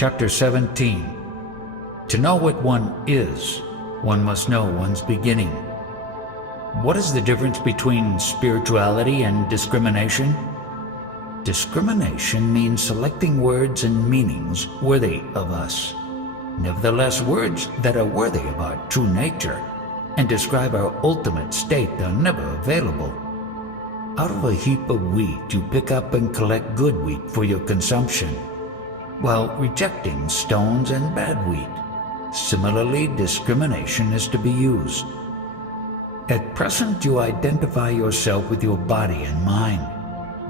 Chapter 17. To know what one is, one must know one's beginning. What is the difference between spirituality and discrimination? Discrimination means selecting words and meanings worthy of us. Nevertheless, words that are worthy of our true nature and describe our ultimate state are never available. Out of a heap of wheat, you pick up and collect good wheat for your consumption, while rejecting stones and bad wheat. Similarly, discrimination is to be used. At present, you identify yourself with your body and mind.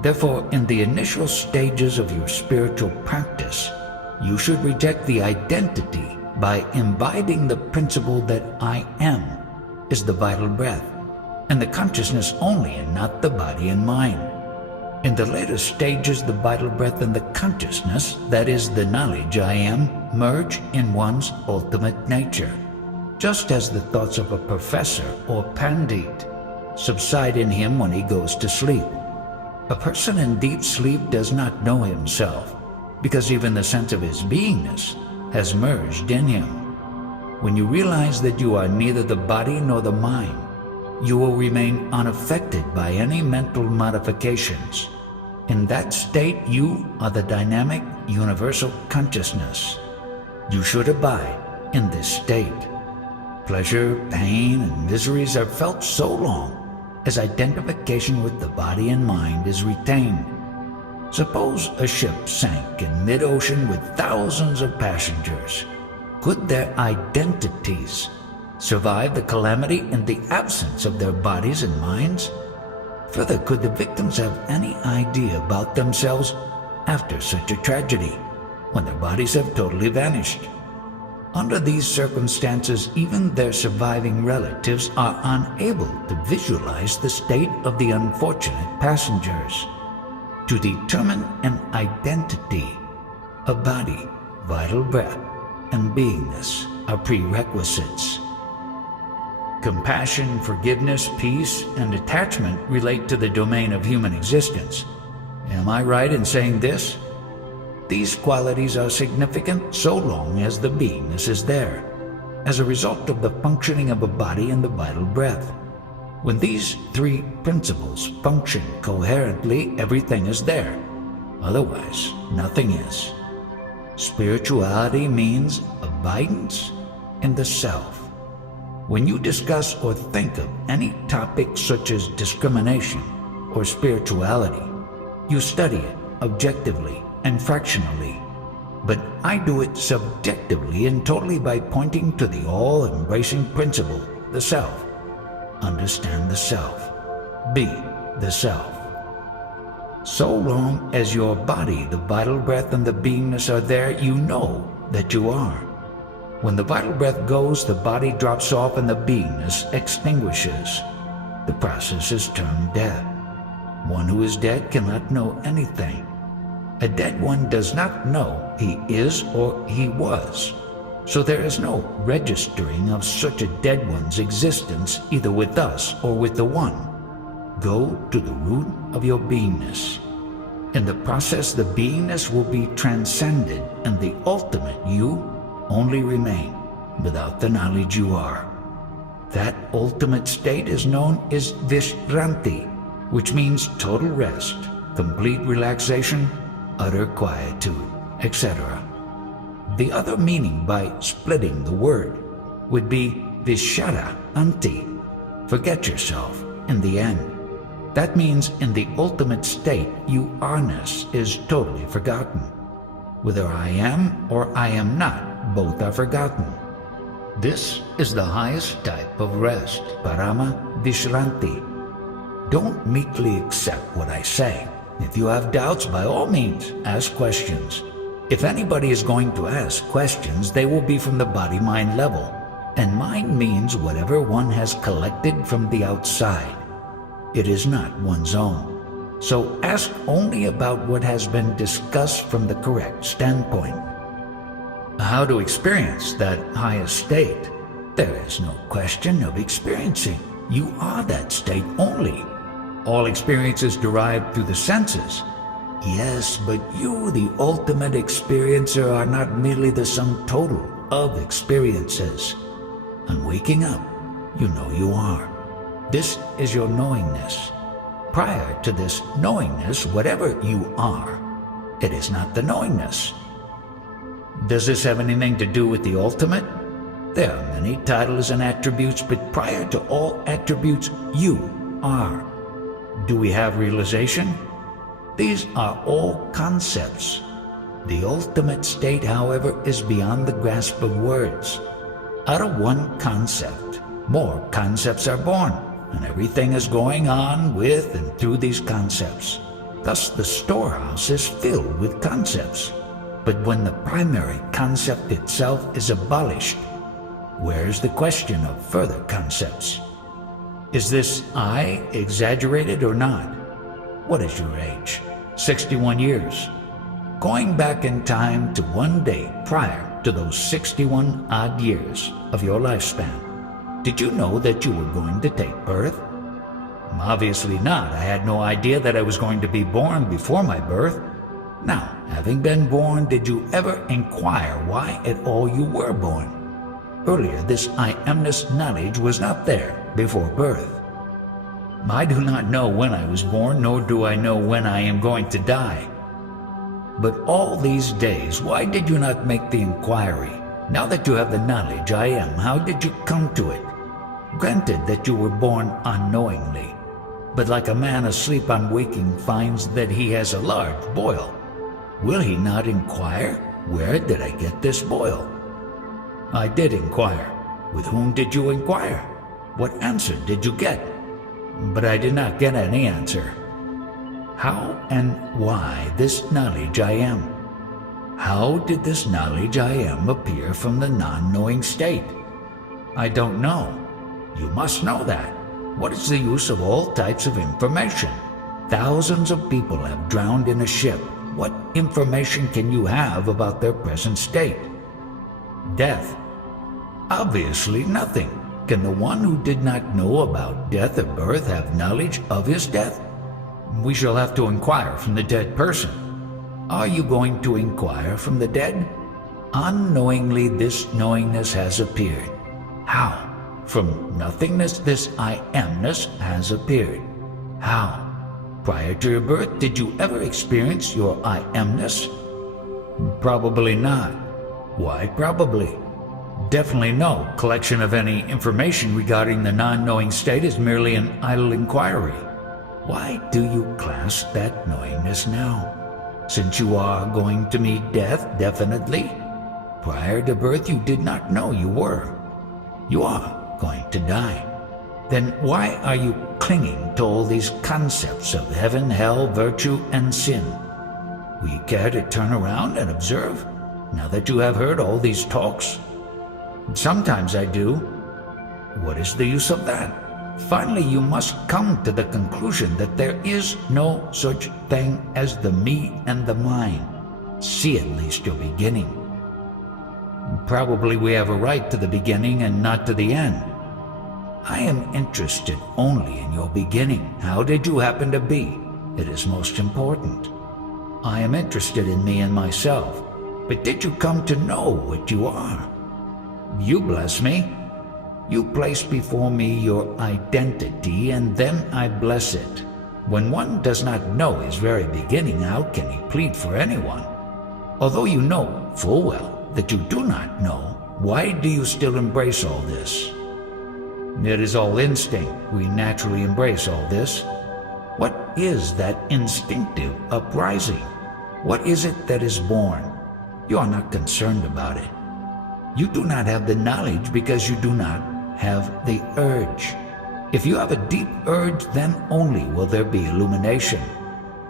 Therefore, in the initial stages of your spiritual practice, you should reject the identity by imbibing the principle that I am is the vital breath, and the consciousness only and not the body and mind. In the later stages, the vital breath and the consciousness, that is, the knowledge I am, merge in one's ultimate nature, just as the thoughts of a professor or pandit subside in him when he goes to sleep. A person in deep sleep does not know himself, because even the sense of his beingness has merged in him. When you realize that you are neither the body nor the mind, you will remain unaffected by any mental modifications. In that state, you are the dynamic, universal consciousness. You should abide in this state. Pleasure, pain, and miseries are felt so long as identification with the body and mind is retained. Suppose a ship sank in mid-ocean with thousands of passengers. Could their identities survive the calamity in the absence of their bodies and minds? Further, could the victims have any idea about themselves after such a tragedy, when their bodies have totally vanished? Under these circumstances, even their surviving relatives are unable to visualize the state of the unfortunate passengers. To determine an identity, a body, vital breath, and beingness are prerequisites. Compassion, forgiveness, peace, and attachment relate to the domain of human existence. Am I right in saying this? These qualities are significant so long as the beingness is there, as a result of the functioning of a body and the vital breath. When these three principles function coherently, everything is there. Otherwise, nothing is. Spirituality means abidance in the self. When you discuss or think of any topic such as discrimination or spirituality, you study it objectively and fractionally. But I do it subjectively and totally by pointing to the all-embracing principle, the self. Understand the self. Be the self. So long as your body, the vital breath, and the beingness are there, you know that you are. When the vital breath goes, the body drops off and the beingness extinguishes. The process is termed death. One who is dead cannot know anything. A dead one does not know he is or he was. So there is no registering of such a dead one's existence either with us or with the One. Go to the root of your beingness. In the process, the beingness will be transcended and the ultimate you only remain without the knowledge you are. That ultimate state is known as Vishranti, which means total rest, complete relaxation, utter quietude, etc. The other meaning by splitting the word would be Vishara Anti, forget yourself in the end. That means in the ultimate state, you are-ness is totally forgotten. Whether I am or I am not, both are forgotten. This is the highest type of rest, Parama Vishranti. Don't meekly accept what I say. If you have doubts, by all means, ask questions. If anybody is going to ask questions, they will be from the body-mind level. And mind means whatever one has collected from the outside. It is not one's own. So ask only about what has been discussed from the correct standpoint. How to experience that highest state? There is no question of experiencing. You are that state only. All experience is derived through the senses. Yes, but you, the ultimate experiencer, are not merely the sum total of experiences. On waking up, you know you are. This is your knowingness. Prior to this knowingness, whatever you are, it is not the knowingness. Does this have anything to do with the ultimate? There are many titles and attributes, but prior to all attributes, you are. Do we have realization? These are all concepts. The ultimate state, however, is beyond the grasp of words. Out of one concept, more concepts are born, and everything is going on with and through these concepts. Thus the storehouse is filled with concepts. But when the primary concept itself is abolished, where is the question of further concepts? Is this I exaggerated or not? What is your age? 61 years. Going back in time to one day prior to those 61 odd years of your lifespan, did you know that you were going to take birth? Obviously not. I had no idea that I was going to be born before my birth. Now, having been born, did you ever inquire why at all you were born? Earlier, this I amness knowledge was not there before birth. I do not know when I was born, nor do I know when I am going to die. But all these days, why did you not make the inquiry? Now that you have the knowledge I am, how did you come to it? Granted that you were born unknowingly, but like a man asleep on waking finds that he has a large boil, will he not inquire, where did I get this boil? I did inquire. With whom did you inquire? What answer did you get? But I did not get any answer. How and why this knowledge I am? How did this knowledge I am appear from the non-knowing state? I don't know. You must know that. What is the use of all types of information? Thousands of people have drowned in a ship. What information can you have about their present state? Death. Obviously nothing. Can the one who did not know about death or birth have knowledge of his death? We shall have to inquire from the dead person. Are you going to inquire from the dead? Unknowingly this knowingness has appeared. How? From nothingness this I amness has appeared. How? Prior to your birth, did you ever experience your I amness? Probably not. Why probably? Definitely no. Collection of any information regarding the non-knowing state is merely an idle inquiry. Why do you clasp that knowingness now? Since you are going to meet death, definitely. Prior to birth, you did not know you were. You are going to die. Then why are you clinging to all these concepts of heaven, hell, virtue, and sin? Will you care to turn around and observe, now that you have heard all these talks? Sometimes I do. What is the use of that? Finally, you must come to the conclusion that there is no such thing as the me and the mine. See at least your beginning. Probably we have a right to the beginning and not to the end. I am interested only in your beginning. How did you happen to be? It is most important. I am interested in me and myself. But did you come to know what you are? You bless me. You place before me your identity, and then I bless it. When one does not know his very beginning, how can he plead for anyone? Although you know full well that you do not know, why do you still embrace all this? It is all instinct. We naturally embrace all this. What is that instinctive uprising? What is it that is born? You are not concerned about it. You do not have the knowledge because you do not have the urge. If you have a deep urge, then only will there be illumination.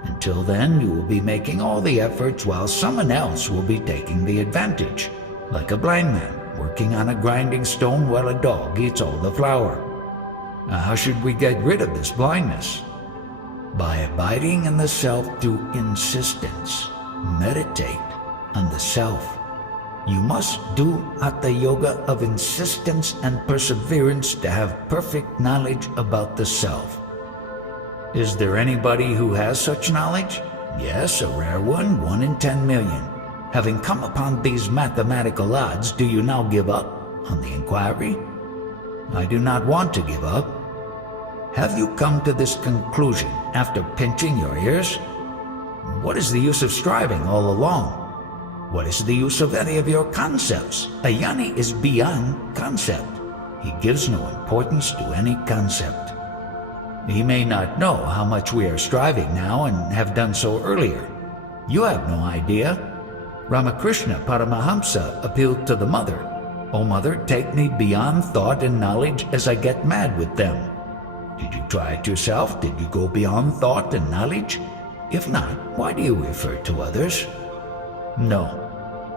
Until then, you will be making all the efforts while someone else will be taking the advantage, like a blind man working on a grinding stone while a dog eats all the flour. Now, how should we get rid of this blindness? By abiding in the self through insistence. Meditate on the self. You must do Hatha Yoga of insistence and perseverance to have perfect knowledge about the self. Is there anybody who has such knowledge? Yes, a rare one in 10 million. Having come upon these mathematical odds, do you now give up on the inquiry? I do not want to give up. Have you come to this conclusion after pinching your ears? What is the use of striving all along? What is the use of any of your concepts? A jnani is beyond concept. He gives no importance to any concept. He may not know how much we are striving now and have done so earlier. You have no idea. Ramakrishna Paramahamsa appealed to the mother. "O mother, take me beyond thought and knowledge as I get mad with them." Did you try it yourself? Did you go beyond thought and knowledge? If not, why do you refer to others? No.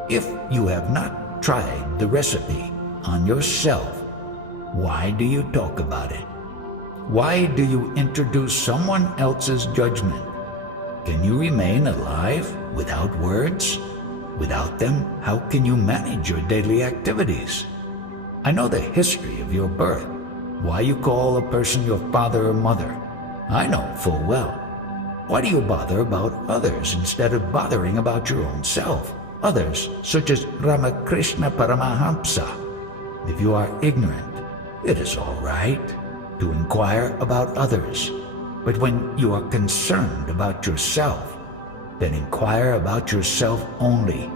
If you have not tried the recipe on yourself, why do you talk about it? Why do you introduce someone else's judgment? Can you remain alive without words? Without them, how can you manage your daily activities? I know the history of your birth, why you call a person your father or mother. I know full well. Why do you bother about others instead of bothering about your own self? Others, such as Ramakrishna Paramahamsa. If you are ignorant, it is all right to inquire about others. But when you are concerned about yourself, then inquire about yourself only.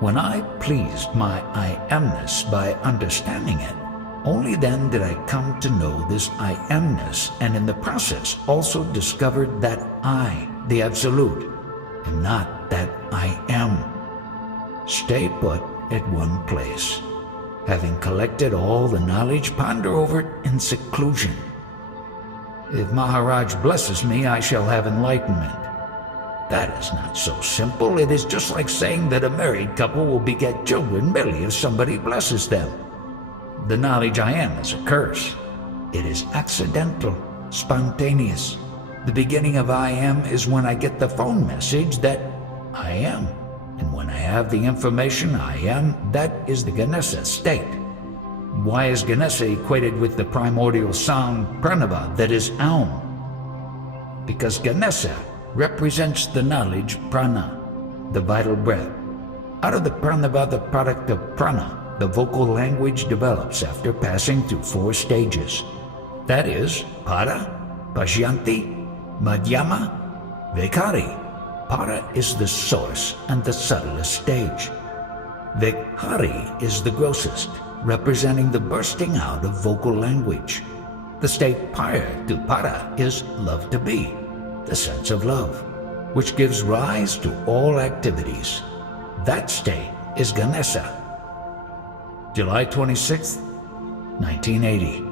When I pleased my I amness by understanding it, only then did I come to know this I amness, and in the process also discovered that I, the Absolute, am not that I am. Stay put at one place. Having collected all the knowledge, ponder over it in seclusion. If Maharaj blesses me, I shall have enlightenment. That is not so simple. It is just like saying that a married couple will beget children merely if somebody blesses them. The knowledge I am is a curse. It is accidental, spontaneous. The beginning of I am is when I get the phone message that I am. And when I have the information I am, that is the Ganesa state. Why is Ganesa equated with the primordial sound pranava, that is Aum? Because Ganesa represents the knowledge prana, the vital breath. Out of the pranava, the product of prana, the vocal language develops after passing through 4 stages. That is para, pashyanti, madhyama, vikari. Para is the source and the subtlest stage. Vikari is the grossest, representing the bursting out of vocal language. The state prior to para is love to be, the sense of love, which gives rise to all activities. That state is Ganesa. July 26, 1980.